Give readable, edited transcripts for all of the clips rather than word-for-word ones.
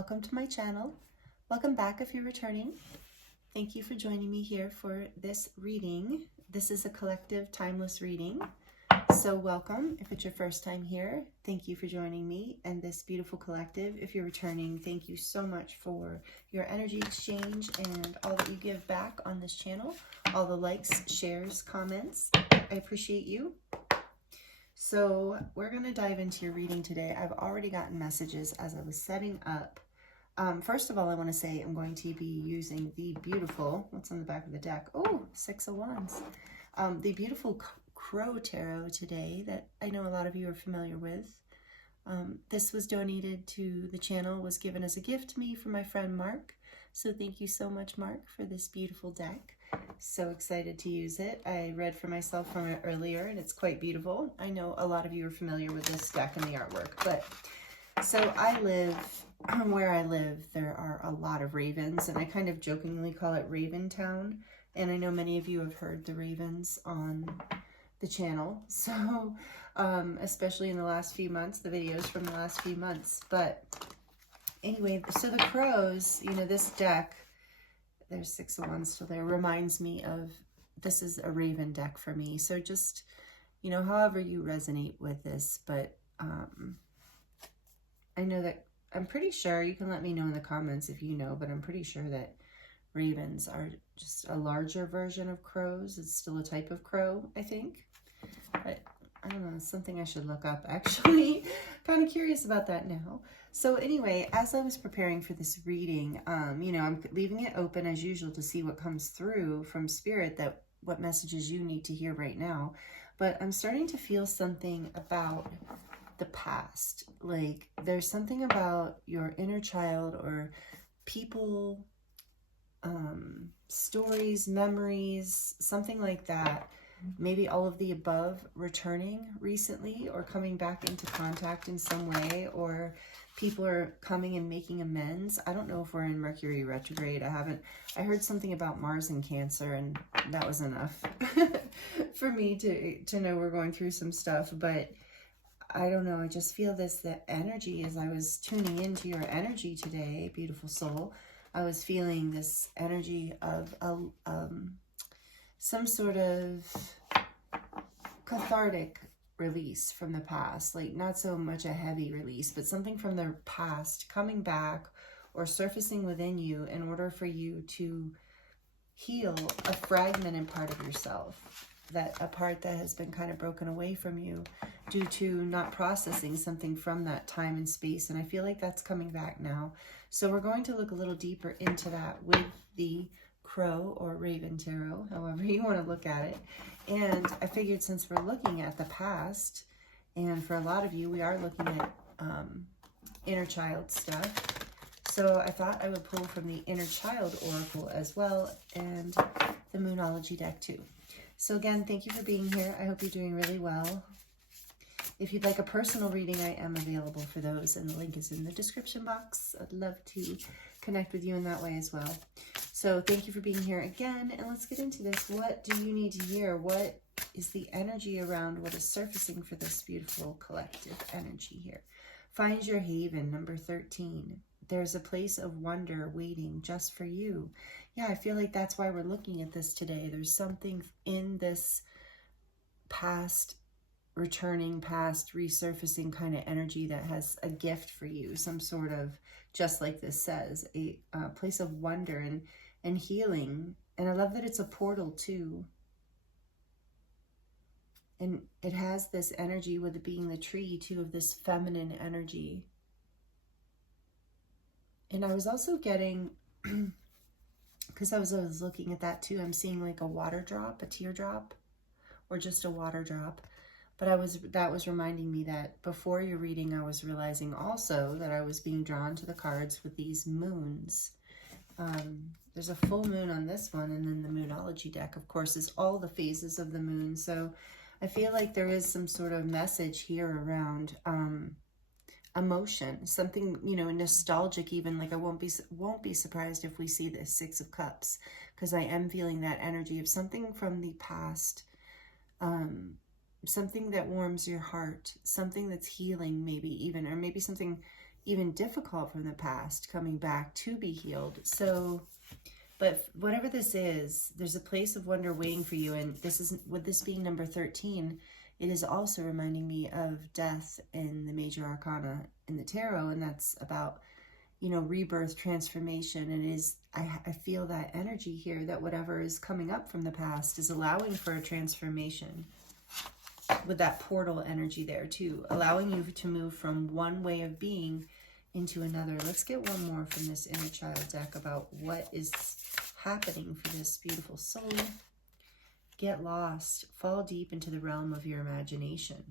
welcome to my channel. Welcome back if you're returning. Thank you for joining me here for this reading. This is a collective timeless reading. So welcome if it's your first time here. Thank you for joining me and this beautiful collective. If you're returning, thank you so much for your energy exchange and all that you give back on this channel. All the likes, shares, comments. I appreciate you. So we're going to dive into your reading today. I've already gotten messages as I was setting up. First of all, I want to say I'm going to be using the beautiful, what's on the back of the deck? Oh, Six of Wands. The beautiful Crow Tarot today that I know a lot of you are familiar with. This was donated to the channel, was given as a gift to me from my friend Mark. So thank you so much, Mark, for this beautiful deck. So excited to use it. I read for myself from it earlier and it's quite beautiful. I know a lot of you are familiar with this deck and the artwork, but so where I live, there are a lot of ravens and I kind of jokingly call it Raven Town. And I know many of you have heard the ravens on the channel. So, especially in the last few months, the videos from the last few months, but anyway, so the crows, you know, this deck, there's Six of Wands still there, reminds me of, this is a raven deck for me. So just, you know, however you resonate with this, but I know that, I'm pretty sure, you can let me know in the comments if you know, but I'm pretty sure that ravens are just a larger version of crows. It's still a type of crow, I think. But I don't know, it's something I should look up actually. Kind of curious about that now. So anyway, as I was preparing for this reading, you know, I'm leaving it open as usual to see what comes through from Spirit, that what messages you need to hear right now. But I'm starting to feel something about the past. Like there's something about your inner child or people, stories, memories, something like that. Maybe all of the above returning recently or coming back into contact in some way, or people are coming and making amends. I don't know if we're in Mercury retrograde. I heard something about Mars in Cancer and that was enough for me to know we're going through some stuff. But I don't know, I just feel the energy as I was tuning into your energy today, beautiful soul. I was feeling this energy of some sort of cathartic release from the past, like not so much a heavy release, but something from the past coming back or surfacing within you in order for you to heal a fragmented part of yourself, that a part that has been kind of broken away from you due to not processing something from that time and space. And I feel like that's coming back now. So we're going to look a little deeper into that with the Crow or Raven Tarot, however you want to look at it. And I figured since we're looking at the past, and for a lot of you, we are looking at inner child stuff. So I thought I would pull from the Inner Child Oracle as well, and the Moonology deck too. So again, thank you for being here. I hope you're doing really well. If you'd like a personal reading, I am available for those, and the link is in the description box. I'd love to connect with you in that way as well. So thank you for being here again, and let's get into this. What do you need to hear? What is the energy around what is surfacing for this beautiful collective energy here? Find your haven, number 13. There's a place of wonder waiting just for you. Yeah, I feel like that's why we're looking at this today. There's something in this past, returning past, resurfacing kind of energy that has a gift for you. Some sort of, just like this says, a place of wonder and healing. And I love that it's a portal too. And it has this energy with it being the tree too, of this feminine energy. And I was also getting, because I was looking at that too, I'm seeing like a water drop, a teardrop, or just a water drop. But that was reminding me that before your reading, I was realizing also that I was being drawn to the cards with these moons. There's a full moon on this one, and then the Moonology deck, of course, is all the phases of the moon. So I feel like there is some sort of message here around emotion, something, you know, nostalgic even. Like I won't be surprised if we see this Six of Cups, because I am feeling that energy of something from the past, something that warms your heart, something that's healing maybe even, or maybe something even difficult from the past coming back to be healed. So, but whatever this is, there's a place of wonder waiting for you. And this is, with this being number 13, it is also reminding me of death in the major arcana in the tarot. And that's about, you know, rebirth, transformation. And it is, I feel that energy here, that whatever is coming up from the past is allowing for a transformation, with that portal energy there too, allowing you to move from one way of being into another. Let's get one more from this inner child deck about what is happening for this beautiful soul. Get lost, fall deep into the realm of your imagination.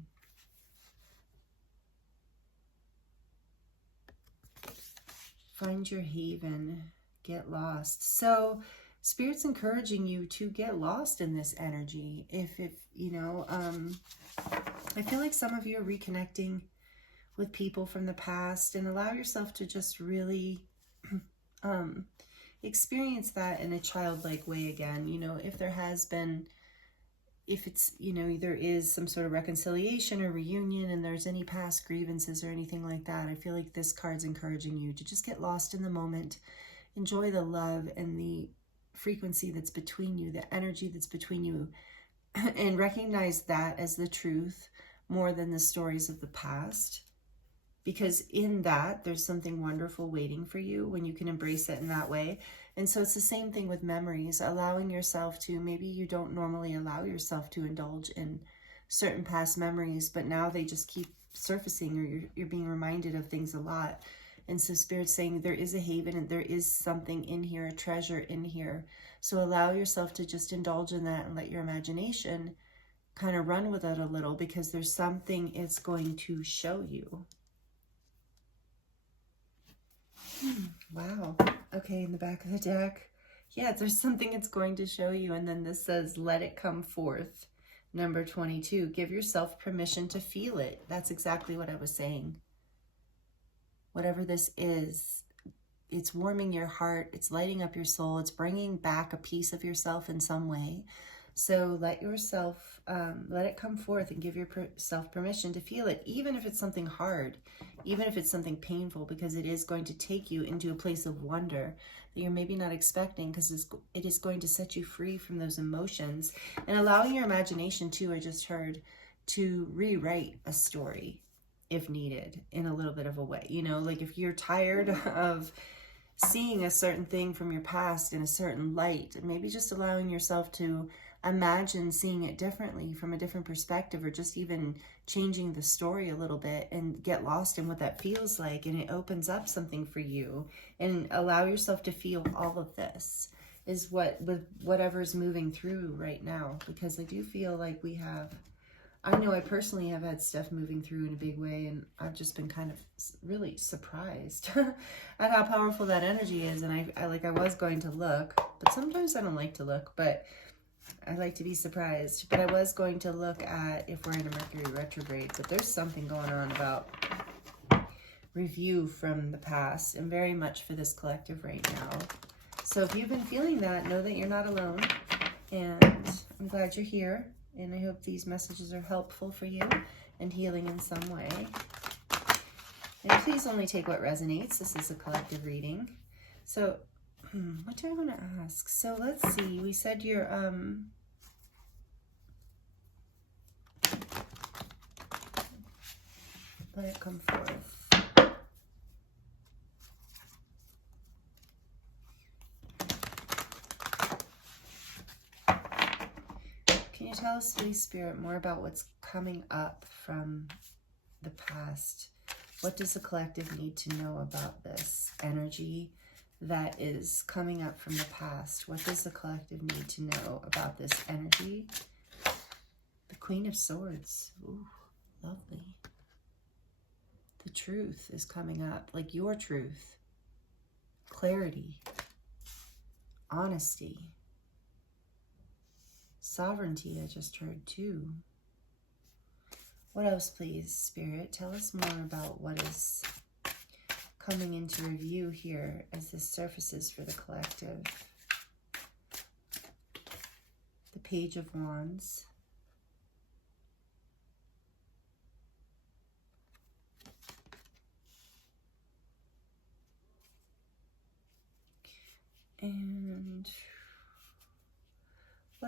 Find your haven, get lost. So Spirit's encouraging you to get lost in this energy. If you know, I feel like some of you are reconnecting with people from the past, and allow yourself to just really experience that in a childlike way again. You know, if there has been, if it's, you know, there is some sort of reconciliation or reunion and there's any past grievances or anything like that, I feel like this card's encouraging you to just get lost in the moment, enjoy the love and the frequency that's between you, the energy that's between you, and recognize that as the truth more than the stories of the past. Because in that, there's something wonderful waiting for you when you can embrace it in that way. And so it's the same thing with memories, allowing yourself to, maybe you don't normally allow yourself to indulge in certain past memories, but now they just keep surfacing, or you're being reminded of things a lot. And so Spirit's saying there is a haven and there is something in here, a treasure in here. So allow yourself to just indulge in that and let your imagination kind of run with it a little, because there's something it's going to show you. Wow. Okay, in the back of the deck. Yeah, there's something it's going to show you. And then this says, let it come forth. Number 22, give yourself permission to feel it. That's exactly what I was saying. Whatever this is, it's warming your heart, it's lighting up your soul, it's bringing back a piece of yourself in some way. So let yourself, let it come forth and give yourself permission to feel it, even if it's something hard, even if it's something painful, because it is going to take you into a place of wonder that you're maybe not expecting, because it is going to set you free from those emotions, and allowing your imagination too, I just heard, to rewrite a story if needed in a little bit of a way. You know, like if you're tired of seeing a certain thing from your past in a certain light, maybe just allowing yourself to imagine seeing it differently from a different perspective, or just even changing the story a little bit and get lost in what that feels like, and it opens up something for you. And allow yourself to feel all of this is what, with whatever's moving through right now, because I do feel like we have, I know I personally have had stuff moving through in a big way, and I've just been kind of really surprised at how powerful that energy is. And I was going to look, but sometimes I don't like to look, but I like to be surprised. But I was going to look at if we're in a Mercury retrograde, but there's something going on about review from the past, and very much for this collective right now. So if you've been feeling that, know that you're not alone, and I'm glad you're here. And I hope these messages are helpful for you and healing in some way. And please only take what resonates. This is a collective reading. So, what do I want to ask? So let's see. We said you're, let it come forth. Can you tell us, Holy Spirit, more about what's coming up from the past? What does the collective need to know about this energy that is coming up from the past? What does the collective need to know about this energy? The Queen of Swords. Ooh, lovely. The truth is coming up, like your truth. Clarity. Honesty. Sovereignty, I just heard too. What else, please, Spirit? Tell us more about what is coming into review here as this surfaces for the collective. The Page of Wands.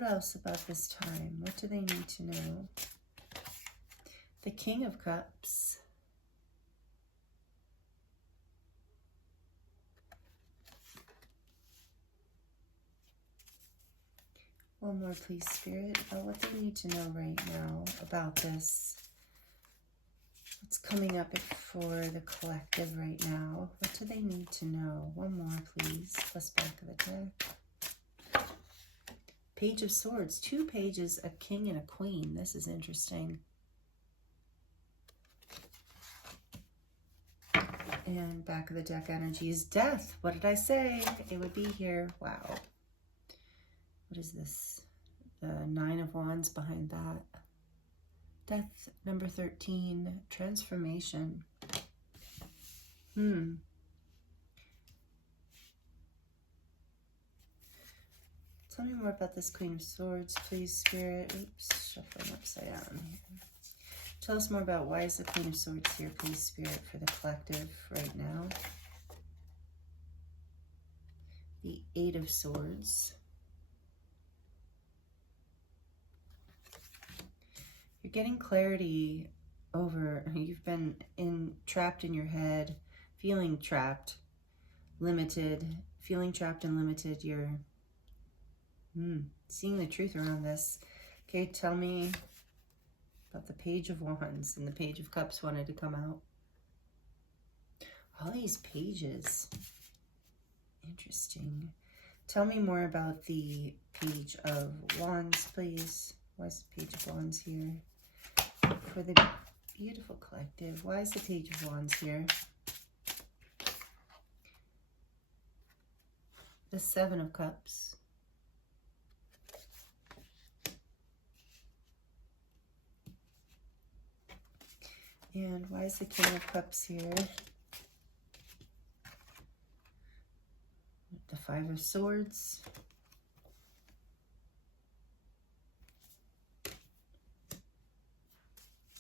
What else about this time? What do they need to know? The King of Cups. One more, please, Spirit, about what they need to know right now about this. What's coming up for the collective right now? What do they need to know? One more, please. Plus back of the deck. Page of Swords. 2 pages, a king and a queen. This is interesting. And back of the deck energy is Death. What did I say? It would be here. Wow. What is this? The 9 of Wands behind that. Death, number 13. Transformation. Tell me more about this Queen of Swords, please, Spirit. Oops, shuffling upside down here. Tell us more about why is the Queen of Swords here, please, Spirit, for the collective right now. The 8 of Swords. You're getting clarity over, you've been trapped in your head, feeling trapped, limited, feeling trapped and limited. You're seeing the truth around this. Okay, tell me about the Page of Wands, and the Page of Cups wanted to come out. All these pages. Interesting. Tell me more about the Page of Wands, please. Why is the Page of Wands here? For the beautiful collective, why is the Page of Wands here? The 7 of Cups. And why is the King of Cups here? The 5 of Swords.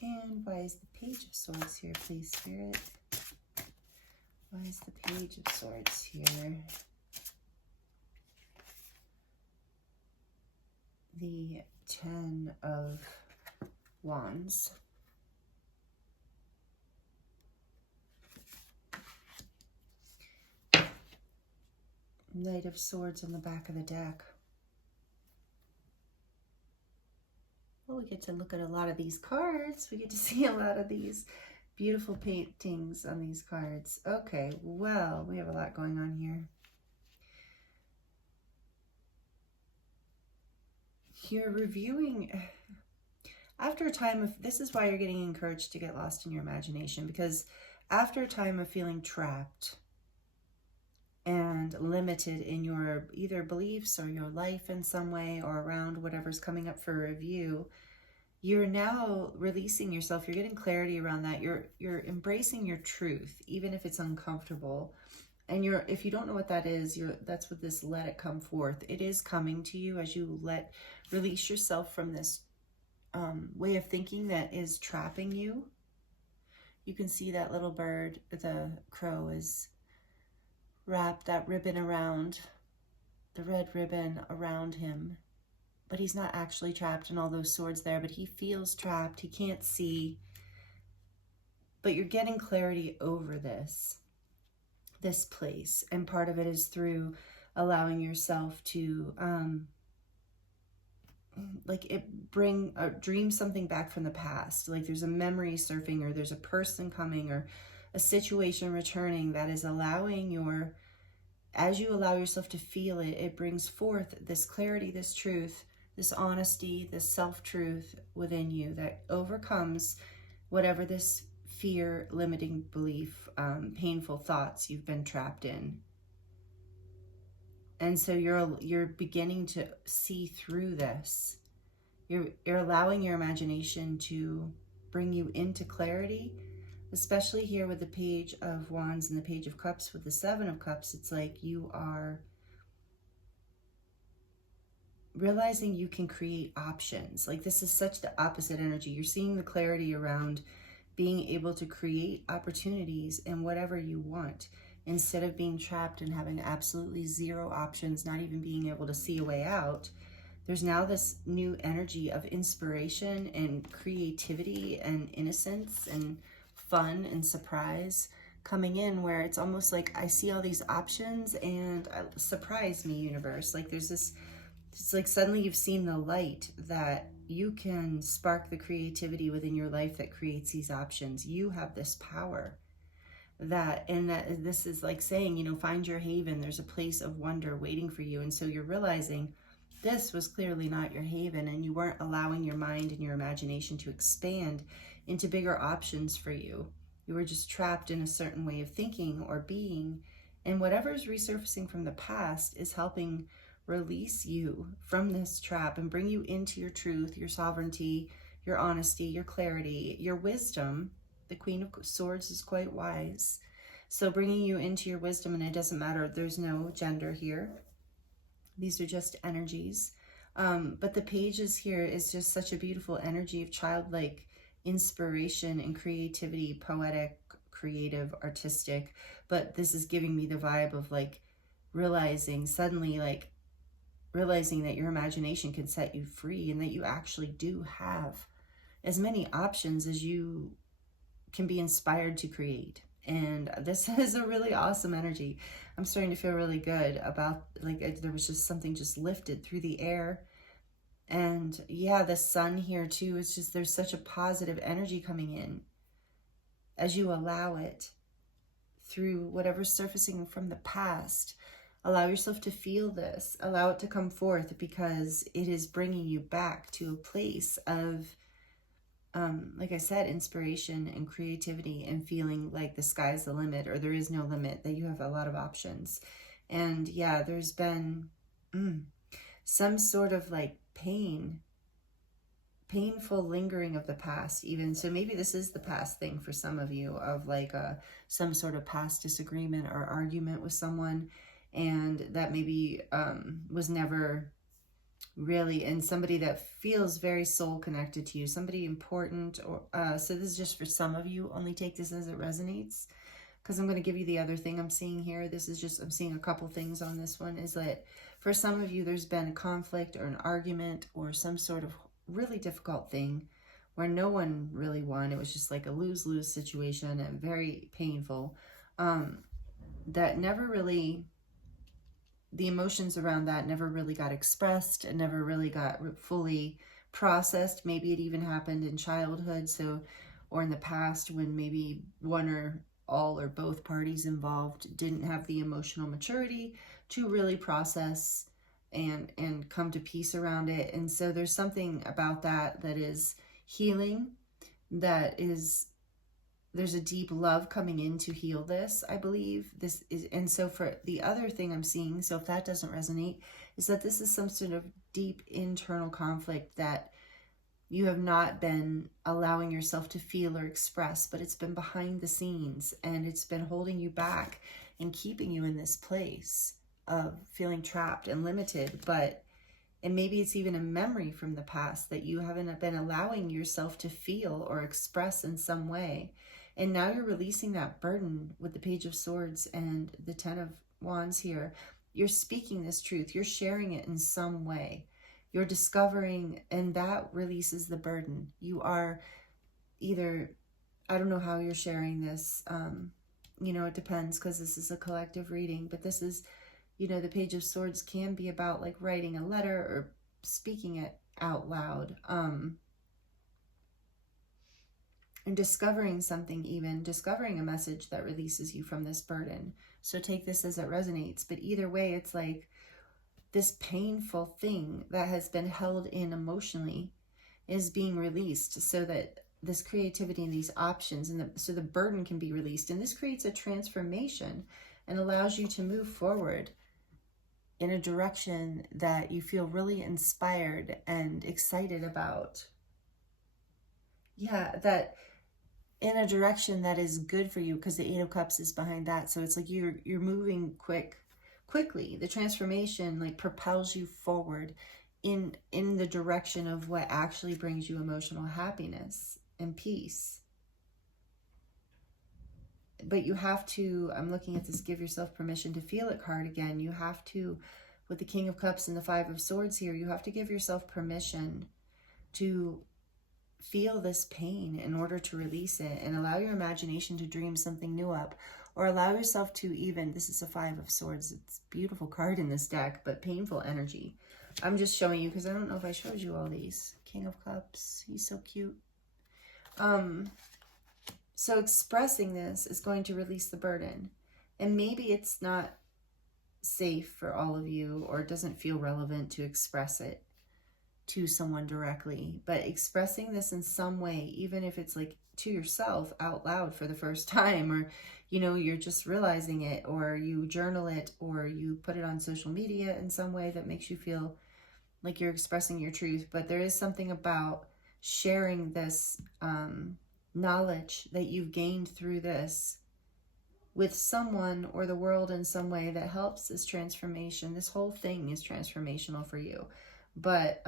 And why is the Page of Swords here, please, Spirit? Why is the Page of Swords here? The 10 of Wands. Knight of Swords on the back of the deck. Well, we get to look at a lot of these cards. We get to see a lot of these beautiful paintings on these cards. Okay, well, we have a lot going on here. You're reviewing, after a time of, this is why you're getting encouraged to get lost in your imagination, because after a time of feeling trapped and limited in your either beliefs or your life in some way or around whatever's coming up for review, you're now releasing yourself. You're getting clarity around that. You're embracing your truth, even if it's uncomfortable. And if you don't know what that is, that's what this let it come forth. It is coming to you as you release yourself from this way of thinking that is trapping you. You can see that little bird, the crow, is wrapped that ribbon around, the red ribbon around him. But he's not actually trapped in all those swords there, but he feels trapped. He can't see. But you're getting clarity over this place. And part of it is through allowing yourself to dream something back from the past. Like there's a memory surfing, or there's a person coming, or a situation returning that is allowing as you allow yourself to feel it, it brings forth this clarity, this truth, this honesty, this self-truth within you that overcomes whatever this fear, limiting belief, painful thoughts you've been trapped in. And so you're beginning to see through this. You're allowing your imagination to bring you into clarity, especially here with the Page of Wands and the Page of Cups. With the 7 of Cups, it's like you are realizing you can create options. Like this is such the opposite energy. You're seeing the clarity around being able to create opportunities in whatever you want, instead of being trapped and having absolutely zero options, not even being able to see a way out. there's now this new energy of inspiration and creativity and innocence and fun and surprise coming in, where it's almost like I see all these options and surprise me, universe. Like there's this, it's like suddenly you've seen the light that you can spark the creativity within your life that creates these options. You have this power that, and that this is like saying, you know, find your haven. There's a place of wonder waiting for you. And so you're realizing this was clearly not your haven, and you weren't allowing your mind and your imagination to expand into bigger options for you. You were just trapped in a certain way of thinking or being, and whatever's resurfacing from the past is helping release you from this trap and bring you into your truth, your sovereignty, your honesty, your clarity, your wisdom. The Queen of Swords is quite wise. So bringing you into your wisdom, and it doesn't matter, there's no gender here. These are just energies. But the pages here is just such a beautiful energy of childlike inspiration and creativity, poetic, creative, artistic. But this is giving me the vibe of like realizing suddenly, like realizing that your imagination can set you free, and that you actually do have as many options as you can be inspired to create. And this is a really awesome energy. I'm starting to feel really good about, like, there was just something just lifted through the air. And yeah, the sun here too, it's just, there's such a positive energy coming in as you allow it through whatever's surfacing from the past. Allow yourself to feel this, allow it to come forth, because it is bringing you back to a place of, like I said, inspiration and creativity, and feeling like the sky's the limit, or there is no limit, that you have a lot of options. And yeah, there's been some sort of like painful lingering of the past even. So maybe this is the past thing for some of you, of like some sort of past disagreement or argument with someone, and that maybe was never really, and somebody that feels very soul connected to you, somebody important. Or so this is just for some of you. Only take this as it resonates, because I'm going to give you the other thing I'm seeing here. This is just, I'm seeing a couple things on this one, is that for some of you there's been a conflict or an argument or some sort of really difficult thing where no one really won. It was just like a lose-lose situation, and very painful, that never really, the emotions around that never really got expressed and never really got fully processed. Maybe it even happened in childhood, so, or in the past, when maybe one or all or both parties involved didn't have the emotional maturity to really process and come to peace around it. And so there's something about that that is healing, that is, there's a deep love coming in to heal this, I believe. This is, and so for the other thing I'm seeing, so if that doesn't resonate, is that this is some sort of deep internal conflict that you have not been allowing yourself to feel or express, but it's been behind the scenes, and it's been holding you back and keeping you in this place of feeling trapped and limited. But, and maybe it's even a memory from the past that you haven't been allowing yourself to feel or express in some way. And now you're releasing that burden with the Page of Swords and the Ten of Wands here. You're speaking this truth. You're sharing it in some way. You're discovering, and that releases the burden. You are either, I don't know how you're sharing this. You know, it depends, because this is a collective reading. But this is, you know, the Page of Swords can be about like writing a letter or speaking it out loud. And discovering something, even discovering a message that releases you from this burden. So take this as it resonates. But either way, it's like this painful thing that has been held in emotionally is being released, so that this creativity and these options, and so the burden can be released. And this creates a transformation and allows you to move forward in a direction that you feel really inspired and excited about. Yeah, that in a direction that is good for you, because the Eight of Cups is behind that. So it's like you're moving quickly. The transformation like propels you forward in the direction of what actually brings you emotional happiness and peace. But you have to, I'm looking at this give yourself permission to feel it card again. You have to, with the King of Cups and the Five of Swords here, you have to give yourself permission to feel this pain in order to release it, and allow your imagination to dream something new up, or allow yourself to even, this is a Five of Swords, it's a beautiful card in this deck, but painful energy. I'm just showing you because I don't know if I showed you all these. King of Cups, he's so cute. So expressing this is going to release the burden, and maybe it's not safe for all of you, or it doesn't feel relevant to express it to someone directly, but expressing this in some way, even if it's like to yourself out loud for the first time, or you know, you're just realizing it, or you journal it, or you put it on social media in some way that makes you feel like you're expressing your truth. But there is something about sharing this knowledge that you've gained through this with someone or the world in some way that helps this transformation. This whole thing is transformational for you. But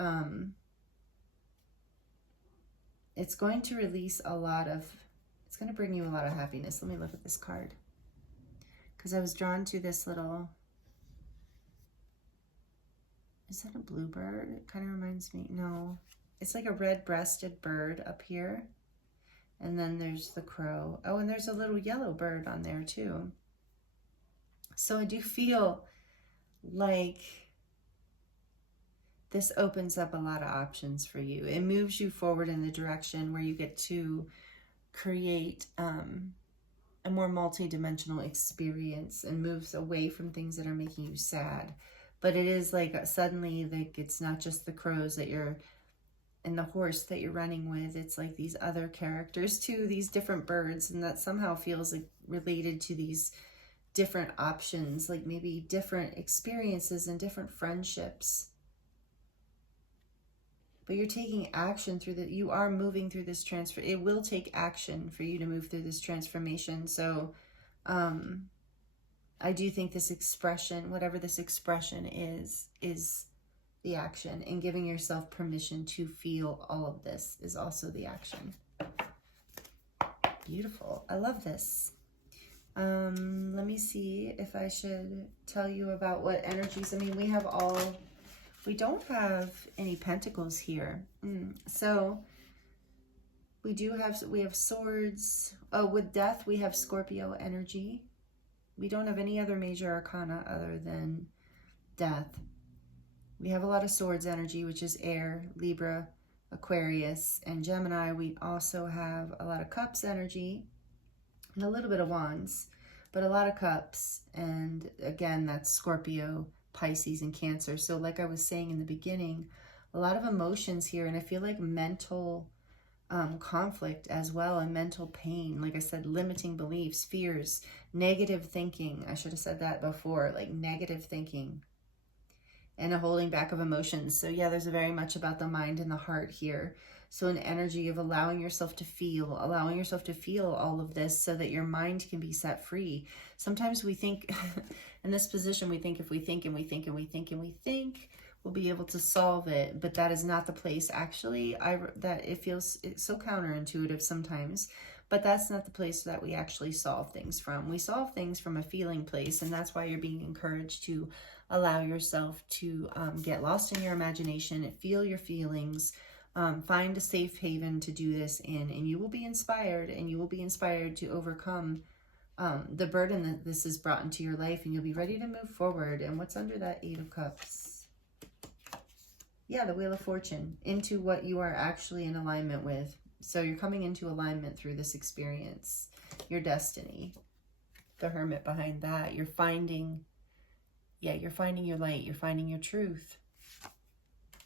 it's going to release a lot of, it's going to bring you a lot of happiness. Let me look at this card, because I was drawn to this little, is that a bluebird? It kind of reminds me, no, it's like a red-breasted bird up here. And then there's the crow. Oh, and there's a little yellow bird on there too. So I do feel like this opens up a lot of options for you. It moves you forward in the direction where you get to create a more multi-dimensional experience, and moves away from things that are making you sad. But it is like suddenly, like, it's not just the crows that you're, and the horse that you're running with. It's like these other characters too, these different birds, and that somehow feels like related to these different options, like maybe different experiences and different friendships. But you're taking action through that. You are moving through this transfer. It will take action for you to move through this transformation. So I do think this expression, whatever this expression is the action, and giving yourself permission to feel all of this is also the action. Beautiful. I love this. Let me see if I should tell you about what energies. I mean, we don't have any pentacles here. So we have swords. Oh, with death, we have Scorpio energy. We don't have any other major arcana other than death. We have a lot of swords energy, which is air, Libra, Aquarius, and Gemini. We also have a lot of cups energy and a little bit of wands, but a lot of cups. And again, that's Scorpio, Pisces, and Cancer. So like I was saying in the beginning, a lot of emotions here, and I feel like mental conflict as well, and mental pain. Like I said, limiting beliefs, fears, negative thinking. I should have said that before, like negative thinking, and a holding back of emotions. So yeah, there's a very much about the mind and the heart here. So an energy of allowing yourself to feel all of this so that your mind can be set free. Sometimes we think in this position, we think if we think and we think and we think and we think, we'll be able to solve it. But that is not the place. Actually, it's so counterintuitive sometimes, but that's not the place that we actually solve things from. We solve things from a feeling place, and that's why you're being encouraged to allow yourself to get lost in your imagination, feel your feelings, find a safe haven to do this in, and you will be inspired, and you will be inspired to overcome the burden that this has brought into your life, and you'll be ready to move forward. And what's under that Eight of Cups? Yeah, the Wheel of Fortune, into what you are actually in alignment with. So you're coming into alignment through this experience, your destiny. The Hermit behind that, you're finding your light, you're finding your truth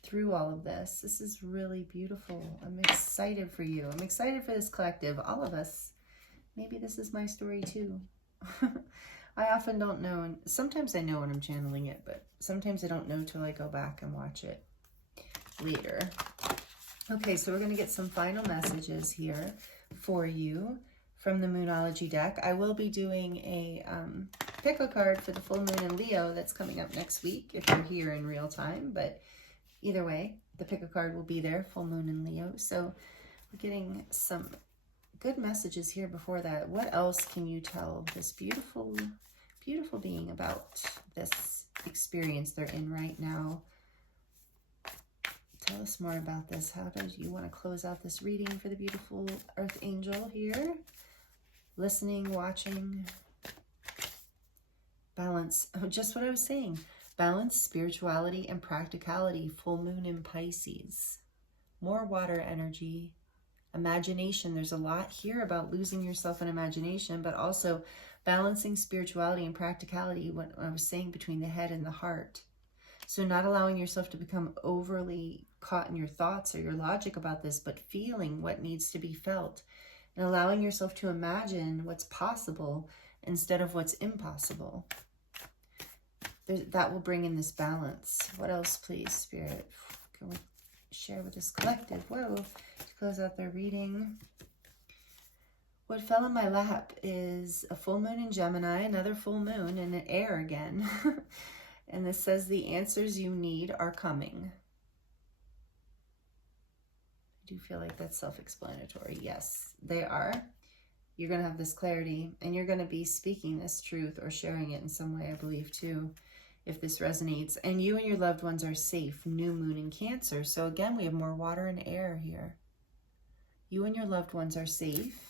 through all of this. This is really beautiful. I'm excited for you. I'm excited for this collective, all of us. Maybe this is my story too. I often don't know, and sometimes I know when I'm channeling it, but sometimes I don't know till I go back and watch it later. Okay, so we're going to get some final messages here for you from the Moonology deck. I will be doing a pick a card for the full moon in Leo that's coming up next week if you're here in real time, but either way, the pick a card will be there, full moon in Leo. So we're getting some good messages here before that. What else can you tell this beautiful, beautiful being about this experience they're in right now. Tell us more about this. How do you want to close out this reading for the beautiful Earth Angel here? Listening, watching, balance. Oh, just what I was saying. Balance, spirituality, and practicality. Full moon in Pisces. More water energy. Imagination. There's a lot here about losing yourself in imagination, but also balancing spirituality and practicality, what I was saying, between the head and the heart. So not allowing yourself to become overly caught in your thoughts or your logic about this, but feeling what needs to be felt and allowing yourself to imagine what's possible instead of what's impossible. That will bring in this balance. What else, please, Spirit? Can we share with this collective? Whoa, to close out their reading. What fell in my lap is a full moon in Gemini, another full moon, and an air again. And this says the answers you need are coming. I do feel like that's self-explanatory. Yes, they are. You're going to have this clarity, and you're going to be speaking this truth or sharing it in some way, I believe, too, if this resonates. And you and your loved ones are safe. New moon in Cancer. So again, we have more water and air here. You and your loved ones are safe.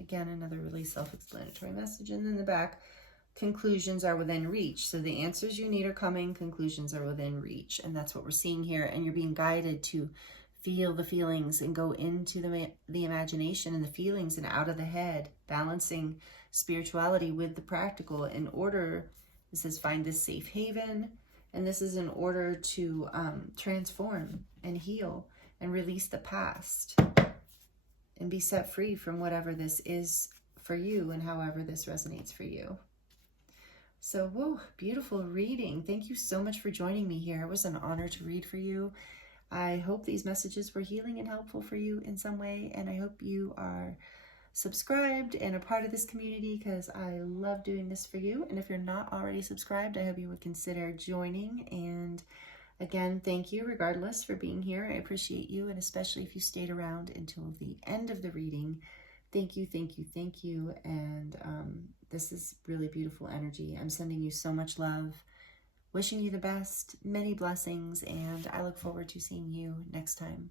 Again, another really self-explanatory message. And in the back, conclusions are within reach. So the answers you need are coming. Conclusions are within reach. And that's what we're seeing here. And you're being guided to feel the feelings and go into the imagination and the feelings and out of the head, balancing spirituality with the practical in order. This says find this safe haven. And this is in order to transform and heal and release the past and be set free from whatever this is for you and however this resonates for you. So, whoa, beautiful reading. Thank you so much for joining me here. It was an honor to read for you. I hope these messages were healing and helpful for you in some way, and I hope you are subscribed and a part of this community because I love doing this for you. And if you're not already subscribed, I hope you would consider joining. And again, thank you regardless for being here. I appreciate you, and especially if you stayed around until the end of the reading. Thank you, thank you, thank you. And this is really beautiful energy. I'm sending you so much love, wishing you the best, many blessings, and I look forward to seeing you next time.